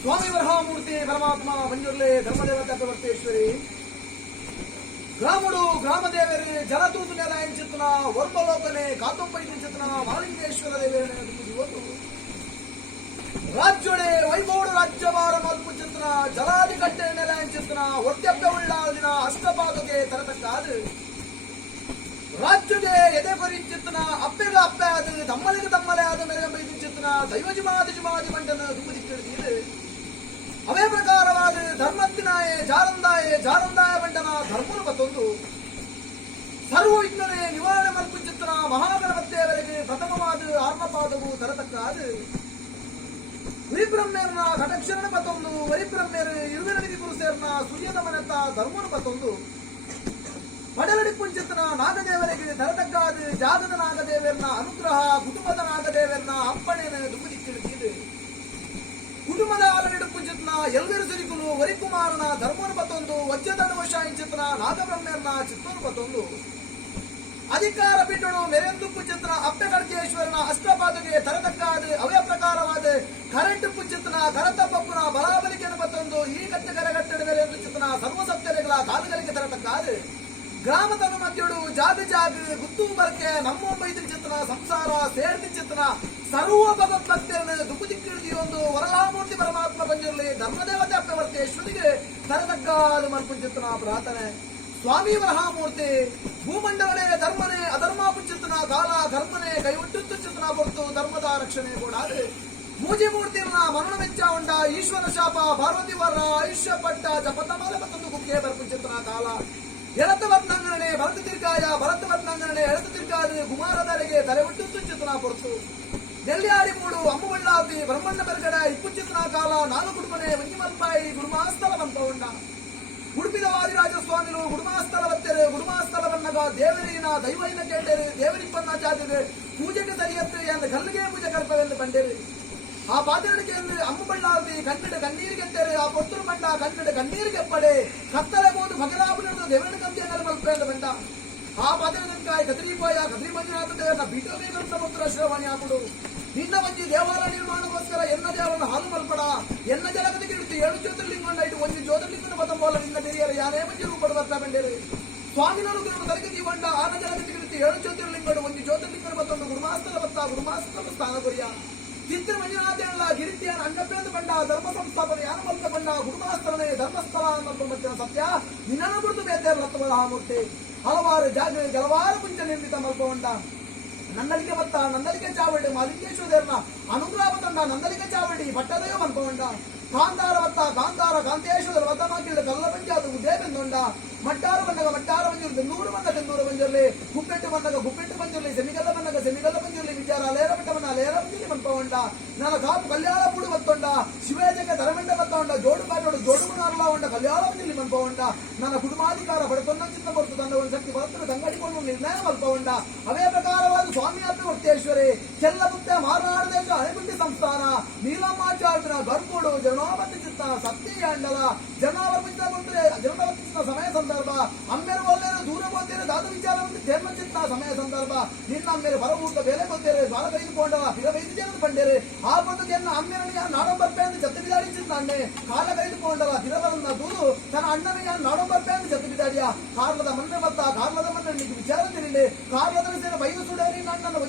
स्वामी वरहामूर्ति परमात्मा पंजुर्ले धर्मदेवता प्रवर्तेश्वरी ग्रामुडु ग्रामदेवरी जलतूतु नेलायंचित्तुन वर्मलोकने कातुंपैतिंचित्तुन महालिंगेश्वर देवेने ಇವತ್ತು ರಾಜ್ಯೊಡೆ ವೈಭವಡು ರಾಜ್ಯವಾರ ಮಲ್ಪುಚಿತ್ತನ ಜಲಾದಿ ಕಟ್ಟೆ ನೆಲಾಯಂಚಿತ್ತನ ಒಟ್ಟೆಪ್ಪೆ ಉಳ್ಳಾದಿನ ಅಷ್ಟಪಾದಗೆ ತರತಕ್ಕಾದು ರಾಜ್ಯಗೆ ಎದೆ ಕೊರಿಂಚಿತ್ತನ ಅಪ್ಪೆಗೆ ಅಪ್ಪೆ ಆದು ತಮ್ಮಲಿಗೆ ತಮ್ಮಲೆ ಆದ ಮೇಲೆ ಬೈದಿಂಚಿತ್ತನ ದೈವಜಿಮಾದಿ ಮಂಡನ ದುಂಬುದಿಕ್ಕಿಳಿದು ಅವೇ ಪ್ರಕಾರವಾದ ಧರ್ಮತ್ತಿನಾಯೇ ಜಾರಂದಾಯ ಮಂಡನ ಧರ್ಮನು ಮತ್ತೊಂದು ಸರ್ವವಿಘ್ನನೇ ನಿವಾರಣೆ ಮಲ್ಪುಚಿತ್ತನ ಮಹಾಗಣಪತಿಯವರಿಗೆ ಪ್ರಥಮವಾದ ಆರ್ಮಪಾದವು ತರತಕ್ಕಾದು ವರಿಬ್ರಹ್ಮೇರ್ನ ಘಟಕ್ಷರಣ ಮತ್ತೊಂದು ವರಿಬ್ರಹ್ಮೇರು ಇರುವೆರಡಿಗೆ ಗುರುಸೇರ್ನ ಸೂರ್ಯನ ಮನೆತ ಧರ್ಮನು ಮತ್ತೊಂದು ಪಡಲಡಿ ಪುಂಚಿತ್ತನ ನಾಗದೇವರಿಗೆ ತರತಕ್ಕಾದ ಜಾಗದ ನಾಗದೇವರನ್ನ ಅನುಗ್ರಹ ಕುಟುಂಬದ ನಾಗದೇವರನ್ನ ಅಪ್ಪಣೆನ ದುಂಬುದಿಕ್ಕಿಳಿದು ಕುಟುಂಬದ ಆಲನೆಡು ಪುಂಚಿತ್ತನ ಎಲ್ವೆರು ಸಿರಿಕುಲು ವರಿಕುಮಾರನ ಧರ್ಮನು ಮತ್ತೊಂದು ವಜ್ರದಂಡ ವಶಾಯಿಂಚಿತ್ತನ ನಾಗಬ್ರಹ್ಮೇರ್ನ ಚಿತ್ತೂರು ಮತ್ತೊಂದು ಅಧಿಕಾರ ಬಿಟ್ಟಣು ಮೆರೆಂದು ಪುಂಚಿತ್ತನ ಅಪ್ಪೆ ಖಡ್ಗೇಶ್ವರನ ಅಷ್ಟಪಾದಗೆ ತರತಕ್ಕಾದ ಅವೇ ಪ್ರಕಾರವಾದ ಕರೆಂಟ್ ಪುಂಚಿತ್ತನ ಕರತ ಪಪ್ಪುನ ಬಲಾಬಲಿಕೆಯನ್ನು ಮತ್ತೊಂದು ಈ ಕತ್ತೆ ಕರೆಗಟ್ಟಡ ಮೆರೆಂದು ಚಿತ್ತನ ಸರ್ವಸತ್ಯರೆಗಳ ಕಾಲಗಳಿಗೆ ತರತಕ್ಕಾದ ಗ್ರಾಮದ ಮಧ್ಯಡು ಜಾಗ ಗುತ್ತು ಬರ್ಕೆ ನಮ್ಮ ಬೈದಿನ ಚಿತ್ತನ ಸಂಸಾರ ಸೇರ್ದಿನ ಚಿತ್ತನ ಸರ್ವ ಭಗವದ್ಭಕ್ತರನ್ನು ದುಃಖದಿಕ್ಕಿಳಿದಿ ಒಂದು ವರಹಾಮೂರ್ತಿ ಪರಮಾತ್ಮ ಬಂದಿರಲಿ ಧರ್ಮದೇವತೆ ಅಪ್ಪವರ್ತೇಶ್ವರಿಗೆ ತರತಕ್ಕಾದ ಮಲ್ಪುಂಚಿತ್ತನ ಪ್ರಾರ್ಥನೆ ಸ್ವಾಮಿ ವರಹಾಮೂರ್ತಿ ಭೂಮಂಡಲನೆ ಧರ್ಮನೆ ಅಧರ್ಮ ಪುಂಚಿತ್ತನ ಕಾಲ ಕರ್ಮನೆ ಕೈವಿಟ್ಟು ಚಿತ್ತನ ಹೊರತು ಧರ್ಮದ ರಕ್ಷಣೆ ಕೂಡ ಮೂಜಿ ಮೂರ್ತಿಯನ್ನ ಮರಣ ವೆಚ್ಚ ಉಂಡ ಈಶ್ವರ ಶಾಪ ಪಾರ್ವತಿ ವರ ಆಯುಷ್ಯ ಪಟ್ಟ ಜಪತಮಾಲ ಮತ್ತೊಂದು ಗುಕ್ಕೆ ಬರ್ಪುಂಚಿತ್ತನ ಕಾಲ ಎಳತ ವರ್ಣಾಂಗಣೆ ಭರತ ತಿರ್ಗಾಯ ಭರತ ವರ್ಣಾಂಗಣೆ ಎಳತ ತಿರ್ಗಾದ ಕುಮಾರದರೆಗೆ ತಲೆ ಹುಟ್ಟು ಚಿತ್ತನ ಹೊರತು ನೆಲ್ಲಿಯಾಡಿ ಮೂಡು ಅಮ್ಮುಬಳ್ಳಾತಿ ಬ್ರಹ್ಮಣ್ಣ ಬೆರಗಡ ಇಪ್ಪು ಚಿತ್ತನ ಕಾಲ ನಾನು ಕುಟುಂಬನೆ ಮಂಜಿಮಲ್ಪಾಯಿ ಗುರುಮಾಸ್ಥಳವಂತ ಉಂಡ ಉಡುಪಿದ ವಾದಿರಾಜ ಸ್ವಾಮಿಗಳು ಗುಡುಮಾಸ್ಥಳ ಬತ್ತರೆ ಗುಡುಮಾಸ್ಥಳವನ್ನಗ ದೇವರಿನ ದೈವೈನ ಕೇಟರು ದೇವರಿಪ್ಪನ್ನ ಚಾದಿರು ಪೂಜೆಗೆ ಸರಿಯತ್ತೆ ಎಂದು ಕಲ್ಲಿಗೆ ಪೂಜೆ ಕಲ್ಪವೆಂದು ಬಂದಿರು ಆ ಪಾದಗಳಿಗೆ ಅಮ್ಮ ಬಳ್ಳಾದಿ ಕನ್ನಡ ಕಣ್ಣೀರಿಗೆ ಎತ್ತರೆ ಆ ಪೊತ್ತರು ಮಂಡ ಕನ್ನಡ ಕಣ್ಣೀರಿಗೆ ಪಡೆ ಕತ್ತಲೆ ಬೋದು ಭಗರಾಪುರದ ದೇವರ ಕಂತಿಯನ್ನು ಮಲ್ಪೆ ಎಂದು ಬಂದ ಆ ಪಾದನಕಾಯಿ ಕದ್ರಿಪೋಯ ಕದ್ರಿ ಮಂಜುನಾಥ ದೇವರ ಬೀಟೋಬೇಕಂತ ಪುತ್ರ ಶ್ರವಣಿ ಹಾಕುಡು ನಿನ್ನ ಮಂಜಿ ದೇವಾಲಯ ನಿರ್ಮಾಣಕ್ಕೋಸ್ಕರ ಎನ್ನ ದೇವರನ್ನು ಹಾಲು ಮಲ್ಪಡ ಎನ್ನ ಜಲಗದಿಗೆ ಇಡ್ತು 7 ಜ್ಯೋತಿರ್ಲಿಂಗೊಂಡ ಇಟ್ಟು ಒಂದು ಜ್ಯೋತಿರ್ಲಿಂಗನ ಪದಬೋಲ ನಿನ್ನ ಹಿರಿಯರ ಯಾರೇ ಮಂಜಿ ರೂಪಡು ಬರ್ತಾ ಬಂದಿರು ಸ್ವಾಮಿನವರು ತಲೆಗೆ ತೀಗೊಂಡ ಆನ ಜಲಗದಿಗೆ ಇಡ್ತು 7 ಜ್ಯೋತಿರ್ಲಿಂಗಡು ಒಂದು ಜ್ಯೋತಿರ್ಲಿಂಗನ ಮತ್ತೊಂದು ಗುರುಮಾಸ್ತಲ ಬತ್ತ ಗುರುಮಾಸ್ತಲ ಸ್ಥಾನ ಗುರಿಯ ಚಿತ್ರ ಮಂಜುನಾಥೇಳ ಗಿರಿತಿಯನ ಅಂಡಪೇಂದು ಬಂಡ ಧರ್ಮ ಸಂಸ್ಥಾಪನೆ ಯಾನ ಮಲ್ಕ ಬಂಡ ಗುರುಮಾಸ್ತಲನೆ ಧರ್ಮಸ್ಥಳ ಅನ್ನೋ ಮತ್ತಿನ ಸತ್ಯ ನಿನ್ನ ಕುರಿತು ಬೇತೆ ರತ್ವರಹಾಮೂರ್ತಿ ಹಲವಾರು ಜಾಗ ಹಲವಾರು ಮುಂಚೆ ನಿರ್ಮಿತ ಮಲ್ಪ ಉಂಡ ನನ್ನಲಿಗೆ ಬತ್ತ ನನ್ನಲಿಗೆ ಚಾವಡಿ ಮಾಲಿಂಗೇಶ್ವರ ದೇವರನ್ನ ಅನುಗ್ರಹ ತಂಡ ನನ್ನಲಿಗೆ ಚಾವಡಿ ಪಟ್ಟದಯ ಮಲ್ಪ ಉಂಡ ಕಾಂತಾರ ಬತ್ತ ಕಾಂತಾರ ಕಾಂತೇಶ್ವರ ವತ ಮಾಕಿಡ ಕಲ್ಲ ಪಂಚಾಯತ್ ಉದೇ ಬೆಂದೊಂಡ ಮಟ್ಟಾರ ಬಂದಾಗ ಮಟ್ಟಾರ ಬಂಜುರ್ಲಿ ಬೆನ್ನೂರು ಬಂದ ಬೆನ್ನೂರು ಬಂಜುರ್ಲಿ ಗುಪ್ಪೆಟ್ಟು ಬಂದಾಗ ಗುಪ್ಪೆಟ್ಟು ಬಂಜುರ್ಲಿ ಸೆಮಿಗಲ್ಲ ಬಂದಾಗ ಸೆಮಿಗಲ್ಲ ಬಂಜುರ್ಲಿ ವಿಚಾರ ಲೇರ ಬಿಟ್ಟವನ್ನ ಲೇರ ಬಂಜುರ್ಲಿ ಮಲ್ಪ ಉಂಡ ನನ್ನ ಕಾಪು ಕಲ್ಯಾಣ ಪೂಡು ಬತ್ತೊಂಡ ಶಿವೇಜಕ್ಕೆ ಧರ್ಮಂಡ ಬತ್ತ ಉಂಡ ಜೋಡು ಕಾಟೋಡು ಜೋಡುಗುಣಾರ್ಲ ಉಂಡ ಕಲ್ಯಾಣ ಬಂಜುರ್ಲಿ ಮಲ್ಪ ಉಂಡ ನನ್ನ ಕುಟುಂಬಾಧಿಕಾರ ಬಡತೊನ್ನ ಚಿತ್ತ ಕೊಡ್ತು ತಂದ ಒಂದು ಶಕ್ತಿ ಬರ್ತದೆ ತಂಗಡಿಕೊಂಡು ನಿರ್ಣಯ ಮಲ್ಪ ಉಂಡ ಅವೇ ಪ್ರಕಾರವಾದ ಸ್ವಾಮಿ ಅಪ್ಪವರ್ತೇಶ್ವರಿ ಚೆಲ್ಲಮುತ್ತೆ ಮಾರನಾಡದೇಶ ಅಳೆಗುಂಡಿ ಸಂಸ್ಥಾನ ನೀಲಮ್ಮಾಚಾರ್ಯನ ಗರ್ಭುಡು ಜನೋಪತಿ ಚಿತ್ತ ಸತ್ಯ ಅಂಡಲ ಜನೋಪತಿ ಸಮಯ ಸಂದರ್ಭ ಅಮ್ಮೆರು ಒಲ್ಲೆರು ದೂರ ಹೋಗ್ತೇನೆ ದಾದು ವಿಚಾರವನ್ನು ಧರ್ಮ ಚಿತ್ತ ಸಮಯ ಸಂದರ್ಭ ನಿನ್ನ ಅಮ್ಮೆರು ಬರಬೂತ ಬೆಲೆ ಗೊತ್ತೇರೆ ಬಾಲ ಬೈದುಕೊಂಡವ ಫಿರ ಬೈದಿದ್ದೇನೆ ಬಂಡೇರೆ ಆ ಬಂದದೆನ್ನ ಅಮ್ಮೆರನಿಗೆ ನಾಡಂಬರ್ಪೆ ಎಂದು ಜತ್ತು ಬಿದಾಡಿಸಿದ ಅಣ್ಣೆ ಕಾಲ ಕೈದುಕೊಂಡವ ಫಿರಬರನ್ನ ದೂರು ತನ್ನ ಅಣ್ಣನಿಗೆ ನಾಡಂಬರ್ಪೆ ಎಂದು ಜತ್ತು ಬಿದಾಡಿಯ ಕಾರ್ಲದ ಮಣ್ಣೆ ಬತ್ತ ಕಾರ್ಲದ ಮಣ್ಣೆ ನಿಮಗೆ ವಿಚಾರ ತಿರುಳಿ ಕಾರ್ಲದ ಸೇನ ಬೈದು ಸುಡೇರಿ ನನ್ನನ್ನು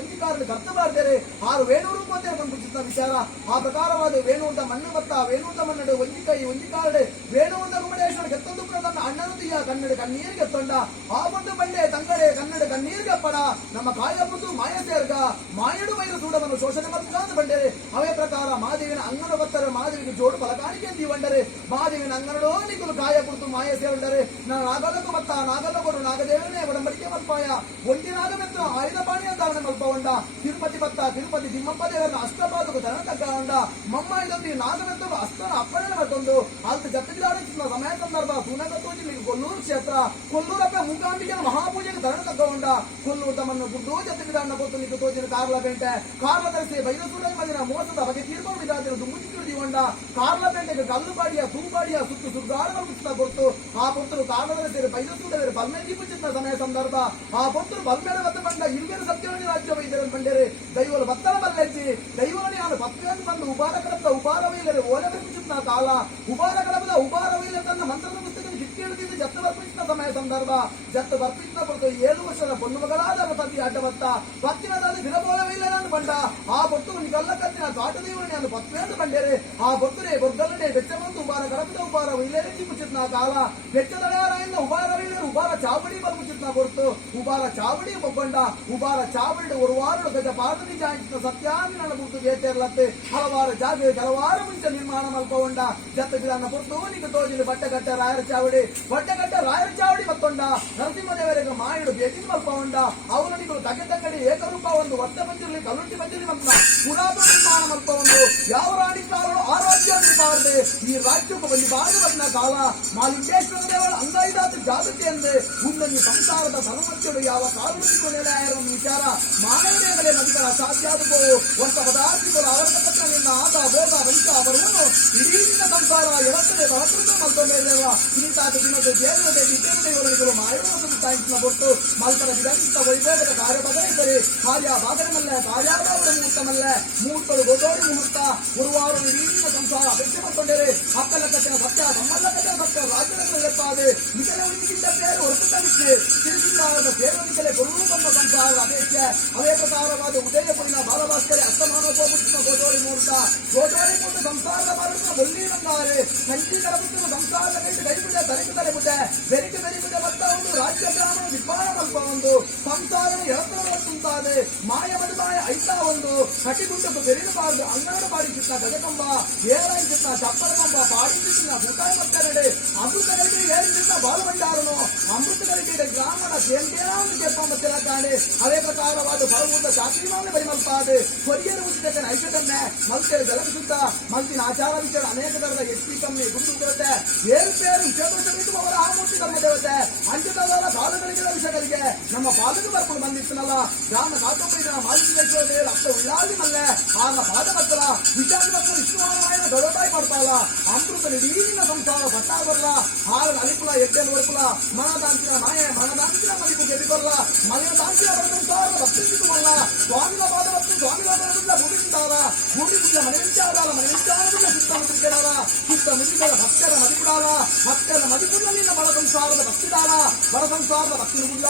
ಒಂಜಿಕಾರನ್ನು ಕರ್ತಬಾರ್ದೇರೆ 6 ವೇಣೂರು ಹೋಗ್ತೇನೆ ಬಂದ್ಬಿಟ್ಟಿದ್ದ ವಿಚಾರ ಆ ಪ್ರಕಾರವಾದ ವೇಣುವಂತ ಮಣ್ಣು ಬತ್ತ ವೇಣುವಂತ ಮಣ್ಣಡು ಒಂಜಿಕಾರಡೆ ವೇಣುವಂತ ಗುಮಡೇಶ್ವರ ಕೆತ್ತೊಂದು ತನ್ನ ಅಣ್ಣನು ತೀಯ ಕನ್ನಡ ಕಣ್ಣೀರಿಗೆ ಎತ್ತೊಂಡ ಆ ಒಂದು ಬಂಡೆ ತಂಗಡೆ ಕನ್ನಡ ಕಣ್ಣೀರಿಗೆ ಪಡ ನಮ್ಮ ಕಾಯಪುತ್ತು ಮಾಯ ಸೇರ್ಗ ಮಾಯಡು ಬೈರು ಸೂಡವನ್ನು ಶೋಷಣೆ ಮತ್ತು ಬಂಡೇರೆ ಅವೇ ಪ್ರಕಾರ ಮಾದೇವಿನ ಅಂಗನ ಬತ್ತಾರೆ ಮಾದೇವಿಗೆ ಜೋಡು ಫಲಕಾಣಿಕೆ ಅಂತೀವಂಡರೆ ಮಾದೇವಿನ ಅಂಗನಡೋ ನಿಗುಲು ಕಾಯಪುತ್ತು ಮಾಯ ಸೇರುಂಡರೆ ನಾನು ನಾಗಲಕ್ಕೂ ಬತ್ತ ನಾಗಲ್ಲವರು ನಾಗದೇವನೇ ಒಡಂಬಡಿಕೆ ಮಲ್ಪಾಯ ಒಂಟಿ ನಾಗಮೆತ್ತ ಆಯುಧ ಪಾಣಿಯ ಧಾರಣೆ ಮಲ್ಪ ಉಂಡ ತಿರುಪತಿ ಬತ್ತ ತಿರುಪತಿ ತಿಮ್ಮಪ್ಪ ದೇವರನ್ನ ಅಷ್ಟಪಾದకు ಧನ ತಗ್ಗ ಉಂಡ ಮಮ್ಮ ಇದೊಂದು ನಾಗಮೆತ್ತ ಅಷ್ಟನ ಅಪ್ಪಣೆ ಮತ್ತೊಂದು ಆಲ್ತ ಜತ್ತಿಗಿದಾಡಿಸಿದ ಸಮಯ ಸಂದರ್ಭ ಪುನಗತೋಜಿ మీకు కొల్లూరు క్షేత్ర కొల్లూరప్ప మూకాంబిక మహాపూజకు ధరణ తగ్గ ఉండ కొల్లూరు తమను గుడ్డు జత్తిగిదాడిన పొత్తు నీకు తోచిన కార్ల పెంటే కార్ల ధరిసి బయలుసూడని మదిన మోస ಬರ್ತದ ಬಗ್ಗೆ ತೀರ್ಮಾನ ವಿಧಾನದ ಮುಂಚಿನ ಹೊಂಡ ಕಾರ್ಲಪೇಟೆಗೆ ಕಲ್ಲುಪಾಡಿಯ ತೂಪಾಡಿಯ ಸುತ್ತು ಸುರ್ಗಾಡ ಹೊರತು ಆ ಪುತ್ರರು ಕಾರಣದ ಸೇರಿ ಬೈದೂರವರು ಬಲ್ಮೇಜಿ ಮುಚ್ಚಿನ ಸಮಯ ಸಂದರ್ಭ ಆ ಪುತ್ರರು ಬಲ್ಮೇಡ ಬತ್ತ ಬಂದ ಇರುವೆರು ಸತ್ಯವಾಣಿ ರಾಜ್ಯ ವೈದ್ಯರು ಬಂಡೇರಿ ದೈವಲು ಬತ್ತಲ ಬಲ್ಲೆಜ್ಜಿ ದೈವನಿ ಅವನು ಪತ್ತೆಯನ್ನು ಬಂದು ಉಪಾರ ಕಡಪದ ಉಪಾರ ವೈಲರು ಓಲವೇ ಮುಚ್ಚಿನ ಕಾಲ ಉಪಾರ ಕಡಪದ ಉಪಾರ ವೈಲ ತನ್ನ ಮಂತ್ರದ ಪುಸ್ತಕ ಕಿಕ್ಕಿಳಿದಿದ್ದು ಜತ್ತ ಬರ್ಪಿಸಿದ ಸಮಯ ಸಂದರ್ಭ ಜತ್ತ ಬರ್ಪಿಸಿದ ಹೊರತು 7 ವರ್ಷದ பொண்ணு ಮಗಳಾದ ಪತಿ ಅಡ್ಡಬತ್ತ ಪತ್ತಿನದಾದ ವಿರಬೋಲ ವೈಲರನ್ನು ಬಂಡ ಆ ಪೊತ್ತು ನಿಗಲ್ಲ ಕತ್ತಿನ ಕಾಟ ದೈವನಿ ಅವನು ಪತ್ತೆಯನ್ನು ಬಂಡೇರಿ ಆ ಪೊತ್ತುರೇ ಗೊದ್ದಲ್ಲನೆ ಬೆಚ್ಚಮಂತು ಉಪಾರ ಕಡಪದ ಉಪಾರ ವೈಲರೆಂಜಿ ಮುಚ್ಚಿನ ಕಾಲ ಬೆಚ್ಚದಳೆಯರಾಯಿಂದ ಉಪಾರ ವೈಲರು ಉಪಾರ ಚಾವಡಿ ಬರ್ಮುಚ್ಚಿನ ಹೊರತು ಉಪಾರ ಚಾವಡಿ ಒಬ್ಬಂಡ ಉಪಾರ ಚಾವಡಿ ஒரு வாரம் ಗಜ ಪಾದನಿ ಜಾಯಿಸಿದ ಸತ್ಯಾನಿ ನನ್ನ ಗುರುತು ಬೇಟೆರ್ಲತ್ತೆ ಹಲವಾರು ಜಾಗ ಕೆಲವಾರು ಮುಂಚೆ ನಿರ್ಮಾಣ ಮಲ್ಕೊಂಡ ಜತ್ತ ವಿಧಾನ ಪುರ್ತು ನಿಗ ತೋಜಿನ ಬಟ್ಟೆಗಟ್ಟ ರಾಯರ ಚಾವಡಿ ಬಟ್ಟೆಗಟ್ಟ ರಾಯರ ಚಾವಡಿ ಮತ್ತೊಂಡ ನರಸಿಂಹದೇವರಿಗೆ ಮಾಯಿಡು ಭೇಟಿ ಮಲ್ಕೊಂಡ ಅವರು ನಿಗಳು ತಗ್ಗಡಿ ಏಕರೂಪ ಒಂದು ವರ್ಷ ಬಂದಿರಲಿ ಕಲ್ಲುಟ್ಟಿ ಬಂದಿರಲಿ ಮತ್ತ ಪುರಾತನ ನಿರ್ಮಾಣ ಮಲ್ಕೊಂಡು ಯಾವ ರಾಣಿಕಾರರು ಆ ರಾಜ್ಯ ನಿರ್ಮಾಣದೆ ಈ ರಾಜ್ಯಕ್ಕೆ ಬಂದು ಬಾಳು ಬಂದ ಕಾಲ ಮಾಲಿಂಗೇಶ್ವರ ದೇವರ ಅಂಗೈದಾತ ಜಾಗೃತಿ ಎಂದ್ರೆ ಮುಂದೆ ಸಂಸಾರದ ಧರ್ಮತ್ಯಗಳು ಯಾವ ಕಾಲುಣಿಗೂ ನೆಲೆಯಾಯಿರುವ ವಿಚಾರ ಮಾನವೀಯಗಳೇ ಮದಿಗಳ ಸಾಧ್ಯಾದಕ್ಕೂ ಹೊಸ ಪದಾರ್ಥಗಳು ಅವರ ನಿನ್ನ ಆತ ಭೋಗ ವಂಶ ಬರುವನು ಇಡೀ ನಿನ್ನ ಸಂಸಾರ ಎವತ್ತದೆ ಬಹಳ ಮಲ್ಕೊಂಡೇವ ಇನ್ನಿತಾದ ದಿನದ ದೇವರದೇ ವಿದ್ಯಾರ್ಥಿಗಳು ಮಾಯವನ್ನು ಸಾಯಿಸಿನ ಕೊಟ್ಟು ಮಲ್ಪದ ವಿಧಂತ ವೈಭೋಗದ ಕಾರ್ಯ ಬದಲಿಸರಿ ಕಾರ್ಯ ಬಾಗನಮಲ್ಲ ಕಾರ್ಯಾದವರ ಮುಹೂರ್ತಮಲ್ಲ ಮುಹೂರ್ತಗಳು ಗೊತ್ತೋಡಿ ಮುಹೂರ್ತ ಗುರುವಾರ ಇಡೀ ನಿನ್ನ ಸಂಸಾರ ಬೆಚ್ಚ ಮಾಡ್ಕೊಂಡೇರೆ ಅಕ್ಕಲ ಕಟ್ಟಿನ ಸತ್ಯ ತಮ್ಮಲ್ಲ ಕಟ್ಟಿನ ಸತ್ಯ ರಾಜ್ಯದ ಲೆಪ್ಪಾದೆ ನಿಖಲ ಉಳಿಗಿಂತ ಬೇರೆ ಹೊರತುಕೊಂಡಿಕ್ಕೆ ತಿಳಿಸಿದ್ದಾದ ಸೇವನಿಕಲೆ ಗುರುರೂಪಮ್ಮ ಸಂಸಾರ ಅಪೇಕ್ಷೆ ಅವೇ ಪ್ರಕಾರವಾದ ಉದಯಪುರಿನ ಬಾಲಭಾಸ್ಕರೆ ಅಸ್ತಮಾನೋಪುತ್ತಿನ ಗೋಟೋಳಿ ಮುಹೂರ್ತ ಗೋಟೋಳಿ ಮುಹೂರ್ತ ಸಂಸಾರದ ಭಾರತ ಒಲ್ಲಿನಂಗಾರೆ ಕಂಚಿಕರ ಪುತ್ರ ಸಂಸಾರದ ಕೈಗೆ ಕೈಬಿಡ ತಲೆಗೆ ತಲೆಬಿಡ ಬೆರಿಕೆ ಬೆರಿಬಿಡ ಭತ್ತ ಒಂದು ರಾಜ್ಯ ಬ್ರಾಹ್ಮಣ ವಿದ್ವಾನ ಮಲ್ಪ ಒಂದು ಸಂಸಾರನ ಎಳತುಂತಾದೆ ಮಾಯ ಮದುಮಾಯ ಐತಾ ಒಂದು ಕಟಿಗುಂಡಕ್ಕೆ ಬೆರಿನಬಾರದು ಅಂಗನಡ ಬಾಡಿ ಚಿತ್ತ ಗಜಕಂಬ ಏರಾಯಿ ಚಿತ್ತ ಚಪ್ಪಲ ಕಂಬ ಪಾಡಿ ಚಿನ್ನ ಮುಖಾಯ ಮತ್ತರಡೆ ಅಮೃತಗಳಿಗೆ ಏರಿ ಚಿತ್ತ ಬಾಲಭಂಡಾರನು ಅಮೃತಗಳಿಗೆ ಗ್ರಾಮಣ ಕೇಂದ್ರಾವನ್ನು ಕೆಪ್ಪ ಕಾಣೆ ಅವೇ ಪ್ರಕಾರವಾದ ಬರವುದ ಚಾಕ್ರಿಮಾನ ಬರಿ ಮಲ್ಪಾದೆ ಕೊರಿಯರು ಉಚಿತ ಐಷಧನ್ನೇ ಮಲ್ಕೆರೆ ಜಲವಿಶುದ್ಧ ಮಲ್ತಿನ ಆಚಾರ ವಿಚಾರ ಅನೇಕ ತರದ ಎಷ್ಟಿ ಕಮ್ಮಿ ಗುಂಡು ಕೊರತೆ ಏರುಪೇರು ವಿಷಯದೋಷವಿದ್ದು ಅವರ ಆಮೂರ್ತಿ ಧರ್ಮ ದೇವತೆ ಅಂಚದವರ ಕಾಲಗಳಿಗೆ ವಿಷಯಗಳಿಗೆ ನಮ್ಮ ಪಾಲನೆ ಬರ್ಕೊಂಡು ಬಂದಿತ್ತನಲ್ಲ ಗ್ರಾಮ ಕಾತೊಂಬೈದ ಮಾಲಿಂಗೇಶ್ವರ ದೇವರ ಅಪ್ಪ ಉಳ್ಳಾದಿ ಮಲ್ಲೆ ಆನ ಪಾದ ಮಕ್ಕಳ ವಿಚಾರ ಮಕ್ಕಳು ವಿಷ್ಣುವಾರಾಯಣ ದೊಡ್ಡದಾಯಿ ಮಾಡ್ತಾಳ ಅಮೃತ ನಿಡೀನ ಸಂಸಾರ ಭಟ್ಟ ಬರಲ ಹಾಲ ಅಲಿಕುಲ ಎಡ್ಡೆಲ್ ಹೊರಕುಲ ಮನದಾಂಚಿನ ಮಾಯೆ ಮನದಾಂಚಿನ ಮಲಿಕು ಗೆದಿ ಬರಲ ಮನೆಯ ದಾಂಚಿನ ಸಂಸಾರ ಭಕ್ತಿಸಿದುವಲ್ಲ ಸ್ವಾಮಿಗಳ ಪಾದ ಮತ್ತು ಸ್ವಾಮಿಗಳ ಪಾದದಿಂದ ಭೂಮಿಸಿದ್ದಾರ ಭೂಮಿಸಿದ ಮನೆವಿಚಾರಾಲ ಮನೆವಿಚಾರದಿಂದ ಸುತ್ತ ಮುಟ್ಟಿದ್ದಾರ ಸುತ್ತ ಮುಟ್ಟಿದ ಭಕ್ತರ ಮದಿಪುಡಾಲ ಭಕ್ತರ ಮದಿಪುಡ ನಿನ್ನ ಬಲ ಸಂಸಾರದ ಭಕ್ತಿದಾರ ಬಲ ಸಂಸಾರದ ಭಕ್ತಿ ಮುಲ್ಲ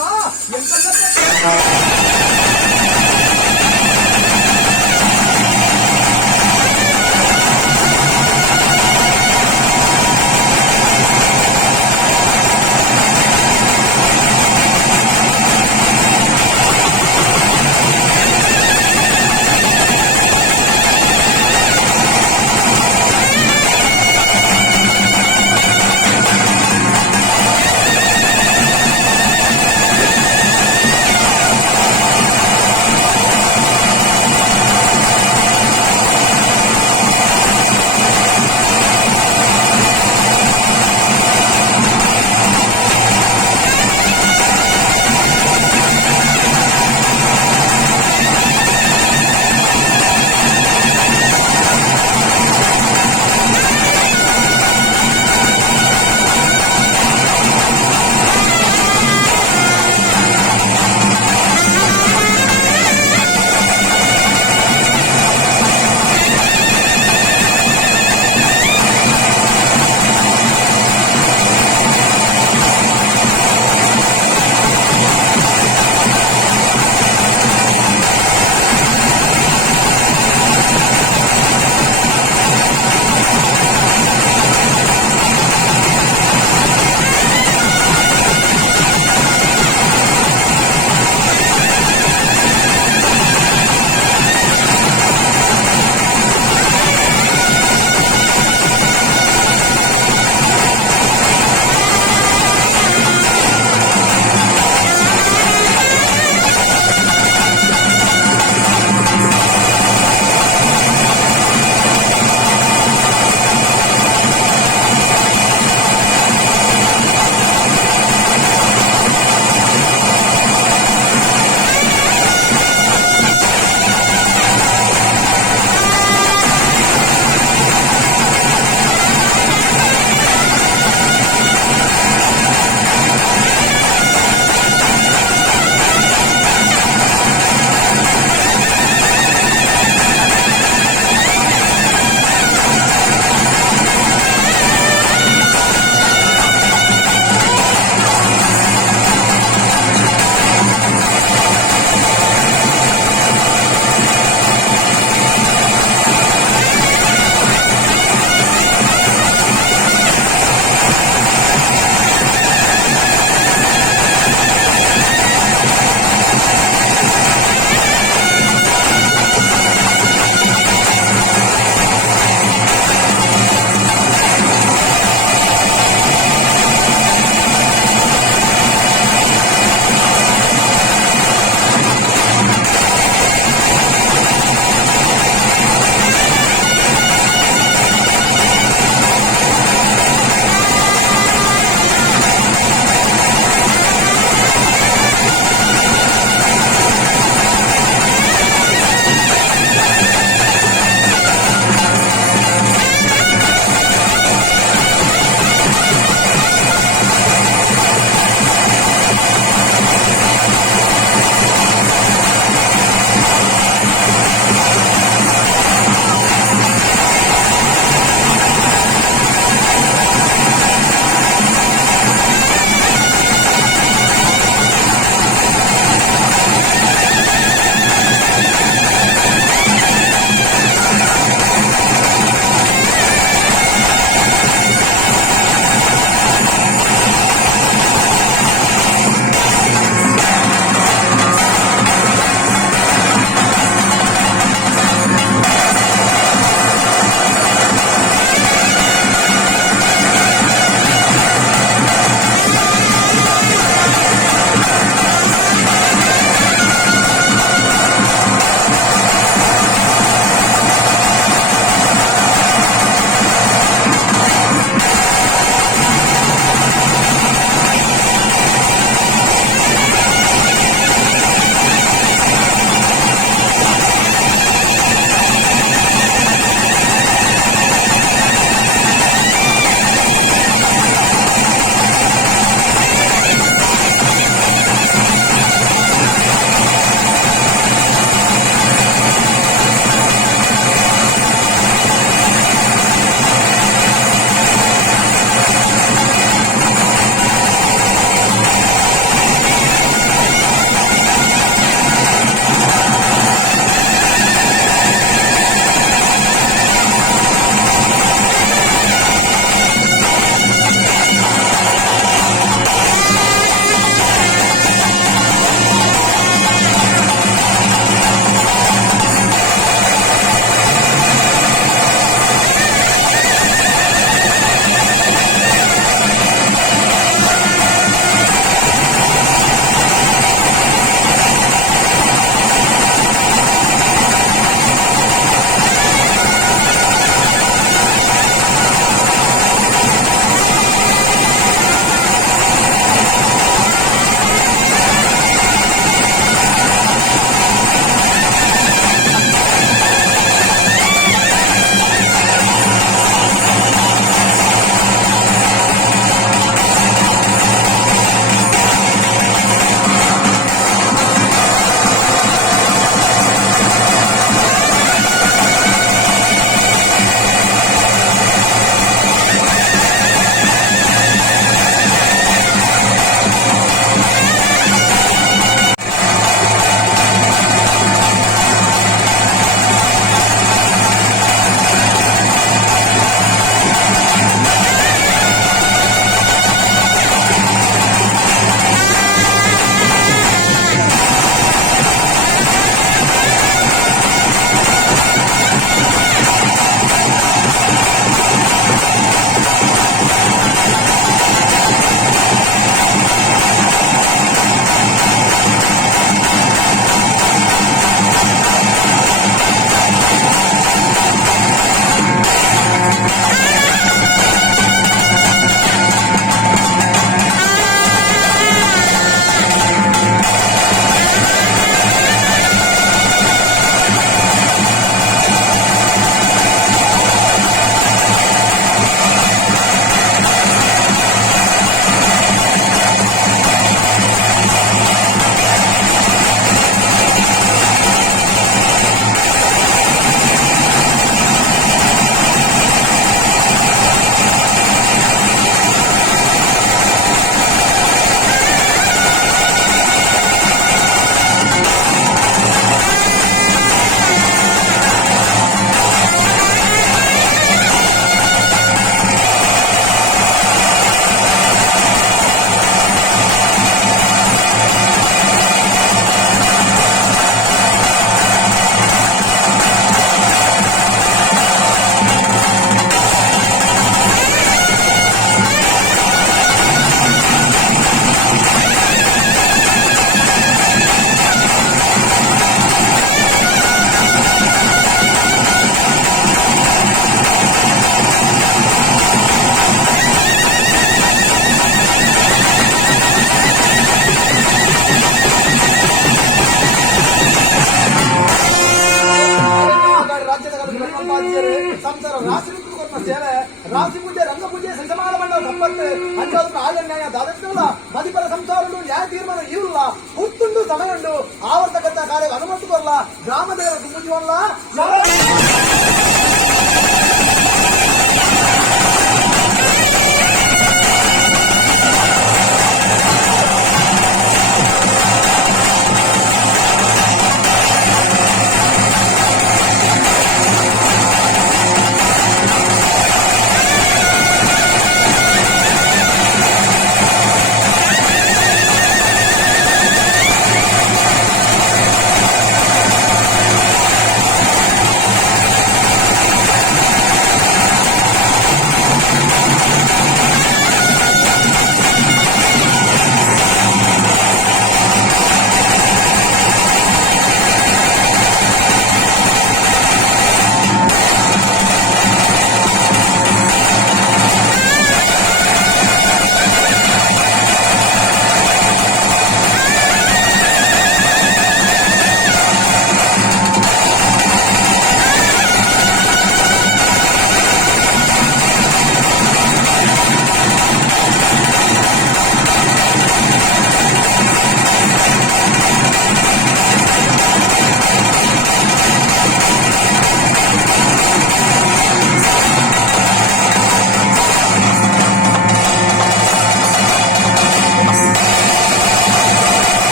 ಸಂಸಾರ ರಾಶಿ ಕೊಟ್ಟ ಸೇವೆ ರಾಶಿ ಪೂಜೆ ರಂಗ ಪೂಜೆ ಸಂಸಮಾನ ಮಂಡಲ ಸಂಪತ್ತು ಅಂಚಾದ್ರು ಆಯ ನ್ಯಾಯ ದಾದತ್ತಲ್ಲ ಮದಿಪರ ಸಂಸಾರಗಳು ನ್ಯಾಯ ತೀರ್ಮಾನ ಇಲ್ಲ ಹುತ್ತುಂಡು ಸಮಯಂಡು ಆವರ್ತಕತ್ತ ಕಾರ್ಯ ಅನುಮತಿ ಬರಲ್ಲ ಗ್ರಾಮದೇವ ತುಂಬುವಲ್ಲ